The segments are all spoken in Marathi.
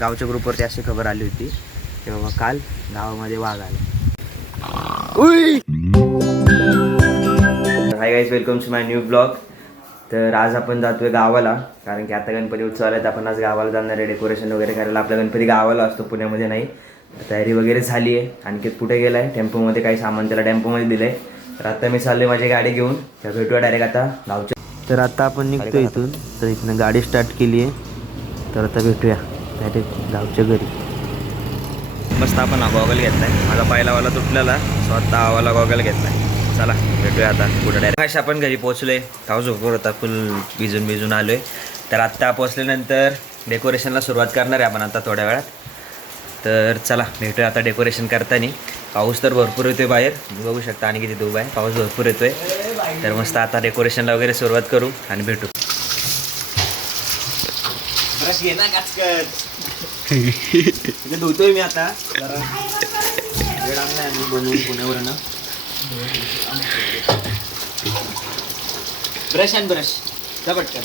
गावच्या ग्रुपवरती अशी खबर आली होती की बाबा काल गावामध्ये वाघ आला. Hi guys, welcome to my new blog. तर आज आपण जातोय गावाला, कारण की आता गणपती उत्सव आला. तर आपण आज गावाला जाणार आहे डेकोरेशन वगैरे करायला. आपला गणपती गावाला असतो, पुण्यामध्ये नाही. तयारी वगैरे झाली आहे. आणखी कुठे गेला आहे, टेम्पोमध्ये काही सामान त्याला टेम्पोमध्ये दिलं आहे. तर आता मी चाललो माझी गाडी घेऊन, तर भेटूया डायरेक्ट आता गावच्या. तर आता आपण निघतो इथून. तर इथनं गाडी स्टार्ट केली आहे. तर आता भेटूया डायरेक्ट गावच्या घरी. मस्त आपण हा गॉगल घेतला आहे. माझा पहिलावाला तुटलेला, स्वतः आवाला गॉगल घेतला आहे. चला भेटूया आता पुढे डायरेक्ट. आपण घरी पोहोचलो आहे. गाव झोपूर होता, फुल भिजून आलो आहे. तर आत्ता पोहोचल्यानंतर डेकोरेशनला सुरुवात करणार आहे आपण आता थोड्या वेळात. तर चला भेटूया आता डेकोरेशन करताना. पाऊस तर भरपूर येतोय बाहेर, बघू शकता. आणि किती धूप आहे, पाऊस भरपूर येतोय. तर मस्त आता डेकोरेशनला वगैरे सुरुवात करू आणि भेटू. ब्रश घे ना काचकत धुतोय मी आता. जरा वेळ आणलाय आम्ही बनवून पुण्यावरनं. ब्रश आणि ब्रश जा पटकन.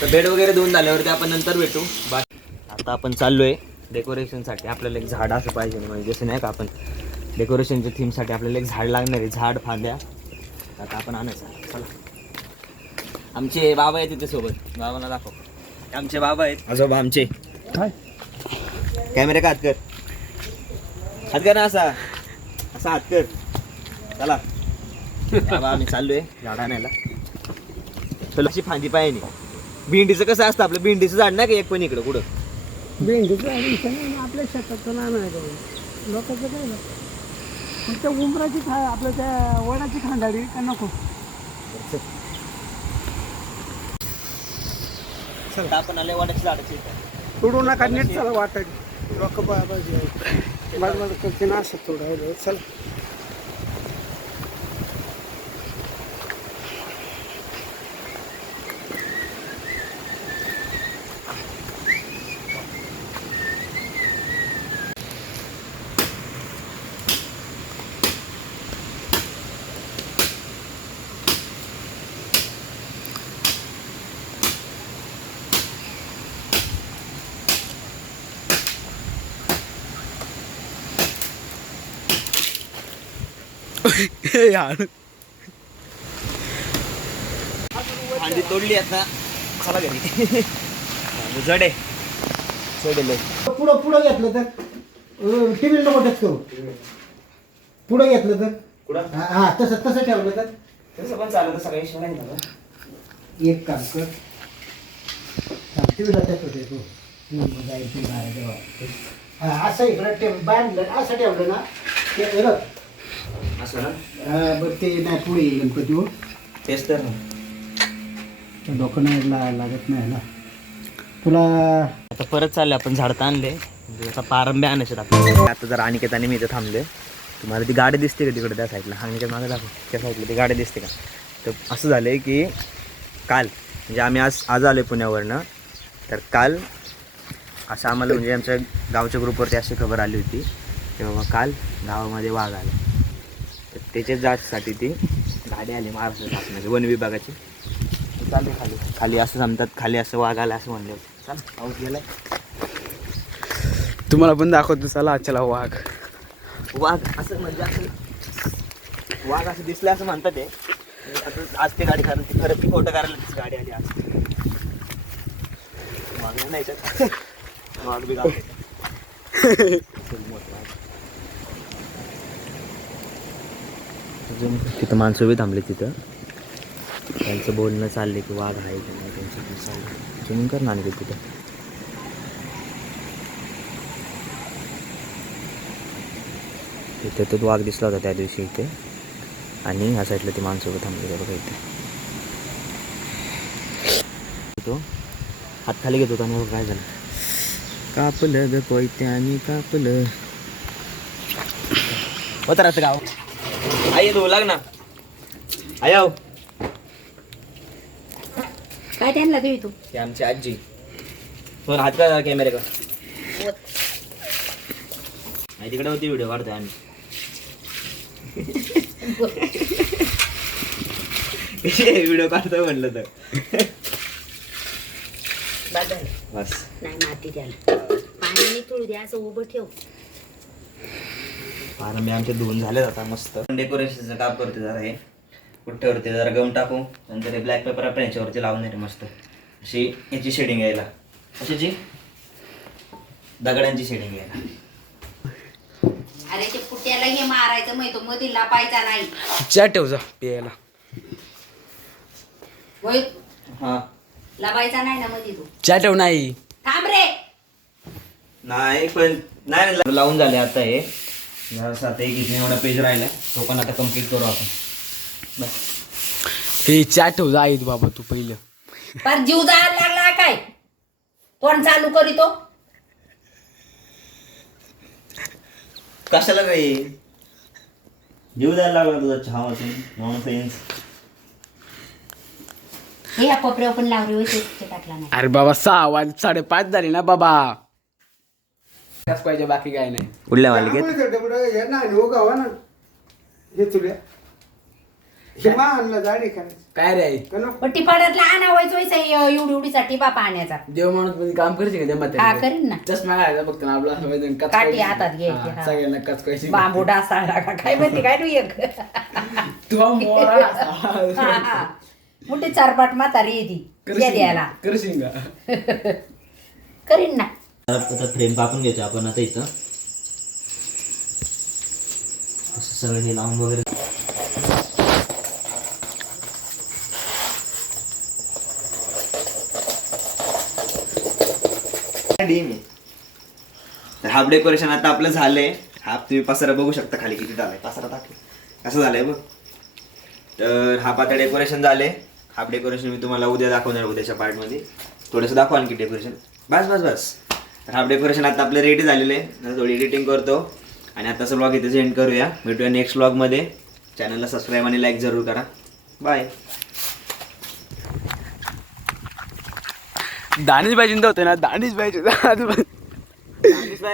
तर बेड वगैरे धुवून झाल्यावरती आपण नंतर भेटू. आता आपण चाललोय डेकोरेशनसाठी. आपल्याला एक झाड असं पाहिजे, म्हणजे जसं नाही का आपण डेकोरेशनच्या थीमसाठी आपल्याला एक झाड लागणार आहे. झाड फांद्या आता आपण आणायचं. चला, आमचे बाबा आहेत तिथे सोबत. बाबांना दाखव. आमचे बाबा आहेत, आजोबा आमचे. कॅमेरा का हात कर ना, असा हात कर. चला बाबा, आम्ही चाललोय झाड आणायला. चला, अशी फांदी पाहिजे. भेंडीचं कसं असतं, आपलं भेंडीचं झाड नाही का एक पण इकडं कुठं. भेंडीचं आपल्या शेतात नाही लोकांचं काय ना, फक्त उमराची आपल्या त्या वडाची खांदाडी का नको. आपण आले वडाची झाडाची. सोडू नका, नीट चला. वाटायला लोक पाहिजे माझं करते ना असं थोडं. चला भांडी तोडली आता. चला घरी. जड आहे. पुढं घेतलं तर टीव्ही नको टच करू. पुढं घेतलं तर हा तसं ठेवलं तर तसं पण चालतं. सगळ्या विषय नाही झालं. एक काम कर, टीव्हीला टच होते तू. असं इकडं बांधलं, असं ठेवलं ना ते असं ना. बरं ते नाही पुढे येईल गणपती. हो तेच तर डोकं नाही लागत नाही ना तुला. आता परत चालले आपण. झाड तर आणले, आता पारंब्या आणायचे आपल्याला. आता जर अनिकेताने मी इथं थांबले. तुम्हाला ती गाडी दिसते का तिकडे त्या साईडला? अनिकेत मागे दाखव, त्या साईडला ती गाडी दिसते का? तर असं झालं आहे की काल, म्हणजे आम्ही आज आलो पुण्यावरनं. तर काल असं आम्हाला, म्हणजे आमच्या गावच्या ग्रुपवरती अशी खबर आली होती की बाबा काल गावामध्ये वाघ आला. तर त्याच्याच जाचसाठी ती गाडी आली महाराष्ट्र शासनाची, वन विभागाची. चालू खाली असं जमतात, खाली असं वाघ आला असं म्हणलं होतं. चाल, पाऊस गेलाय. तुम्हाला पण दाखवतो. चला चला. वाघ असं म्हणजे असं वाघ असं दिसलं असं म्हणतात ते. आता आज ते गाडी, कारण ती खरं ती फोटो करायला तीच गाडी आली आज. वाघ नाही तर वाघ बी गाव तिथं माणसं बी थांबले. तिथं त्यांचं बोलणं चालले की वाघ आहे की नाही, त्यांचं पण चाललं. तुम्ही कर ना आणखी तिथं. तिथे तो वाघ दिसला होता त्या दिवशी इथे. आणि ह्या साईडला ती माणसं उभं थांबली बघा इथे. तो हात खाली घेत होता आणि काय झालं, कापलं ग कोयत्यानी कापलं. होत राहतं गाव. आई तू लाग ना. आयो काय त्यांना तू तू ते आमची आजी. फोन हात का कॅमेरा का तिकडे होती. व्हिडिओ काढतोय आम्ही. व्हिडिओ काढतो म्हणलं तर. बस झालं. बस नाही माती द्यायला पाणी तुळू द्या असं उभं ठेव. मी आमचे धुवून झालेत आता मस्त. डेकोरेशनचं काम करते जरा हे पुठ्ठ्यावरती जरा गम टाकू नंतर हे ब्लॅक पेपर आपण याच्यावरती लावून देते मस्त अशी याची शेडिंग यायला. कशाची? दगडांची शेडिंग यायला. अरे ते पुट्याला हे मारायचं माहिती मध्ये लापायचा नाही. चहा ठेव जा प्यायला. होय हा लावायचा नाही ना मध्ये तू. चहा ठेव नाही. थांब रे. नाही पण नाही लावून झाले आता हे. आता एक इथे एवढा पेज राहिला तो पण आता कम्प्लीट करू आपण. बस हे चहा ठेव जा आहेत बाबा तू पहिलं. पर जीव जायला लागला काय तोंड चालू करीतो. कशाला रे जीव द्यायला लागला तुझा चहा वाचून नॉनसेन्स. हे या कोपऱ्यावर पण लावली होती टाकला नाही. अरे बाबा 6:05 झाली ना बाबा. त्याच पाहिजे बाकी काय नाही. उडल्या मालिकेत हे ना गावा ना हे तुला हे मा आणलं जाडी करायचं काय रे आई? पट्टी पाड्यातला आणावायचो एवढी एवढीचा टिपा पाण्याचा. देव माणूस मध्ये काम करते का त्या हा म्हाताऱ्याने? करीन ना. चष्मा घालायचा फक्त ना आपला असं माहिती कच काठी करायची. हातात घ्यायची, हा, हा. सगळ्यांना कच करायची. बांबू डासाळला का काय म्हणते काय तू एक. तू मोळा हा, हा. मोठी चारपाट म्हातारी येते द्यायला. करशील का? करीन ना. आता फ्रेम कापून घ्यायचं आपण आता इथं असं सगळं हे लावून वगैरे. तर हाफ डेकोरेशन आता आपलं झालंय. हाफ तुम्ही पसारा बघू शकता खाली किती झालाय. पसारा टाकलं कसं झालंय बघ. तर हाफ आता डेकोरेशन झाले. हाफ डेकोरेशन मी तुम्हाला उद्या दाखवणार उद्याच्या पार्टमध्ये. थोडंसं दाखवा आणखी डेकोरेशन. बस बस बस. तर हाफ डेकोरेशन आता आपलं रेडी झालेलं आहे. थोडी एडिटिंग करतो आणि आताचा व्लॉग इथेच एंड करूया. भेटूया नेक्स्ट व्लॉगमध्ये. चॅनलला सबस्क्राईब आणि लाईक जरूर करा. बाय. दानिश भाई जिंदा होते ना. दानिश भाई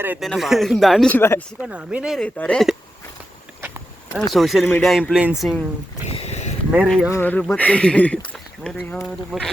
रहते ना दानिश भाई किसी का नाम ही नहीं रहता रे. सोशल मीडिया इन्फ्लुएंसिंग मेरे यार बच्चे